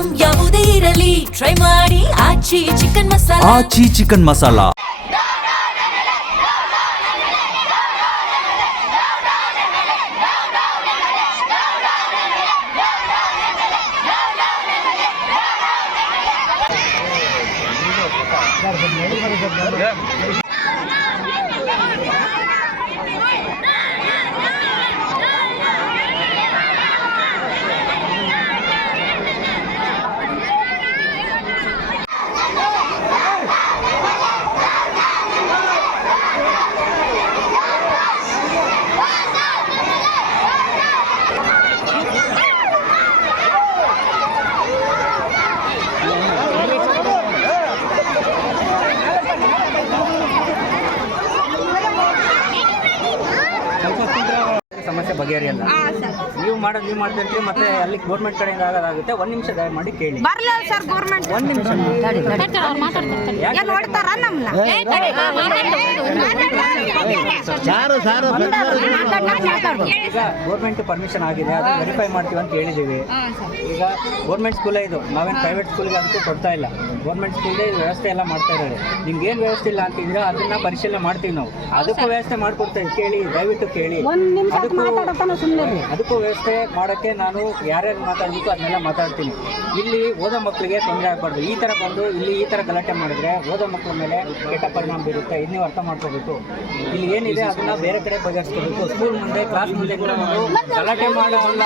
Item ಯಾವುದೇ ಇರಲಿ try ಮಾಡಿ ಆಚಿ ಚಿಕನ್ ಮಸಾಲಾ. ಆಚಿ ಚಿಕನ್ ಮಸಾಲಾ. ಸಮಸ್ಯೆ ಬಗೆಹರಿಯಲ್ಲ. ನೀವು ಮಾಡ್ತಾ ಇರ್ತೀರಿ, ಮತ್ತೆ ಅಲ್ಲಿ ಗೌರ್ಮೆಂಟ್ ಕಡೆಯಿಂದ ಆಗೋದಾಗುತ್ತೆ. ಒಂದು ನಿಮಿಷ ದಯಮಾಡಿ ಕೇಳಿ. ಬರಲ್ಲ ಸರ್ ಗೌರ್ಮೆಂಟ್. ಒಂದು ನಿಮಿಷ ನೋಡ್ತಾರ ನಮ್ಮನ್ನ. ಈಗ ಗೌರ್ಮೆಂಟ್ ಪರ್ಮಿಷನ್ ಆಗಿದೆ, ಅದು ವೆರಿಫೈ ಮಾಡ್ತೀವಿ ಅಂತ ಹೇಳಿದ್ದೀವಿ. ಈಗ ಗೌರ್ಮೆಂಟ್ ಸ್ಕೂಲೇ ಇದು, ನಾವೇನು ಪ್ರೈವೇಟ್ ಸ್ಕೂಲ್ಗೆ ಅದಕ್ಕೂ ಕೊಡ್ತಾ ಇಲ್ಲ. ಗೌರ್ಮೆಂಟ್ ಸ್ಕೂಲ್ಗೆ ವ್ಯವಸ್ಥೆ ಎಲ್ಲ ಮಾಡ್ತಾ ಇದ್ದಾರೆ. ನಿಮ್ಗೆ ಏನು ವ್ಯವಸ್ಥೆ ಇಲ್ಲ ಅಂತಿದ್ರೆ ಅದನ್ನ ಪರಿಶೀಲನೆ ಮಾಡ್ತೀವಿ ನಾವು. ಅದಕ್ಕೂ ವ್ಯವಸ್ಥೆ ಮಾಡ್ಕೊಡ್ತೇವೆ, ಕೇಳಿ, ದಯವಿಟ್ಟು ಕೇಳಿ. ಅದಕ್ಕೂ ವ್ಯವಸ್ಥೆ ಮಾಡೋಕ್ಕೆ ನಾನು ಯಾರ್ಯಾರು ಮಾತಾಡಬೇಕು ಅದನ್ನೆಲ್ಲ ಮಾತಾಡ್ತೀನಿ. ಇಲ್ಲಿ ಓದೋ ಮಕ್ಕಳಿಗೆ ತೊಂದರೆ ಆಗಬಾರ್ದು. ಈ ಥರ ಬಂದು ಇಲ್ಲಿ ಈ ಥರ ಗಲಾಟೆ ಮಾಡಿದ್ರೆ ಓದೋ ಮಕ್ಕಳ ಮೇಲೆ ಕೆಟ್ಟ ಪರಿಣಾಮ ಬೀರುತ್ತೆ. ಇದನ್ನೇ ಅರ್ಥ ಮಾಡ್ಕೋಬೇಕು. ಇಲ್ಲಿ ಏನಿದೆ ಅದನ್ನ ಬೇರೆ ಕಡೆ ಬಗೆಹರಿಸ್ಕೋಬೇಕು. ಸ್ಕೂಲ್ ಮುಂದೆ, ಕ್ಲಾಸ್ ಮುಂದೆ ಕೂಡ ನಾವು ಗಲಾಟೆ ಮಾಡೋಲ್ಲ.